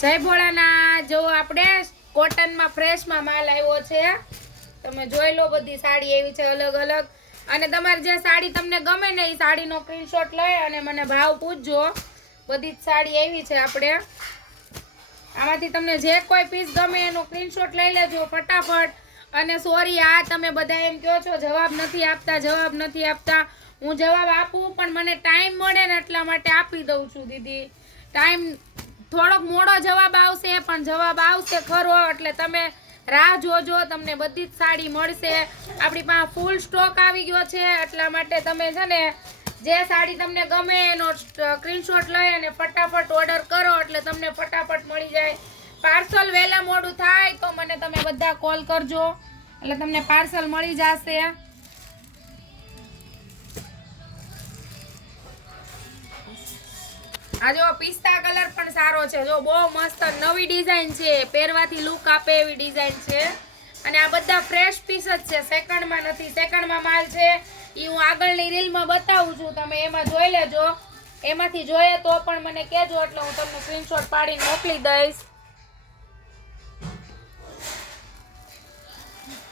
જય ભોળાનાથ। જો આપણે કોટનમાં ફ્રેશમાં માલ આવ્યો છે, તમે જોઈ લો। બધી સાડી એવી છે અલગ અલગ, અને તમારે જે સાડી તમને ગમે ને એ સાડીનો સ્ક્રીનશોટ લઈ અને મને ભાવ પૂછજો। બધી જ સાડી એવી છે આપણે। આમાંથી તમને જે કોઈ પીસ ગમે એનો સ્ક્રીનશોટ લઈ લેજો ફટાફટ। અને સોરી, આ તમે બધા એમ કહો છો જવાબ નથી આપતા। હું જવાબ આપું પણ મને ટાઈમ મળે ને એટલા માટે આપી દઉં છું દીદી। ટાઈમ થોડોક મોડો જવાબ આવશે પણ જવાબ આવશે ખરો, એટલે તમે રાહ જોજો, તમને બધી જ સાડી મળશે। આપણી પાસે ફૂલ સ્ટોક આવી ગયો છે, એટલા માટે તમે છે ને જે સાડી તમને ગમે એનો સ્ક્રીનશોટ લઈ અને ફટાફટ ઓર્ડર કરો એટલે તમને ફટાફટ મળી જાય। પાર્સલ વહેલા મોડું થાય તો મને તમે બધા કોલ કરજો એટલે તમને પાર્સલ મળી જશે। આ જો પિસ્તા કલર પણ સારો છે, જો બહુ મસ્ત નવી ડિઝાઇન છે, પહેરવાથી લુક આપે એવી ડિઝાઇન છે। અને આ બધા ફ્રેશ પીસ જ છે, સેકન્ડમાં નથી। સેકન્ડમાં માલ છે એ હું આગળની રીલમાં બતાવું છું, તમે એમાં જોઈ લેજો। એમાંથી જોઈએ તો પણ મને કહેજો એટલે હું તમને સ્ક્રીનશોટ પાડીને મોકલી દઈશ।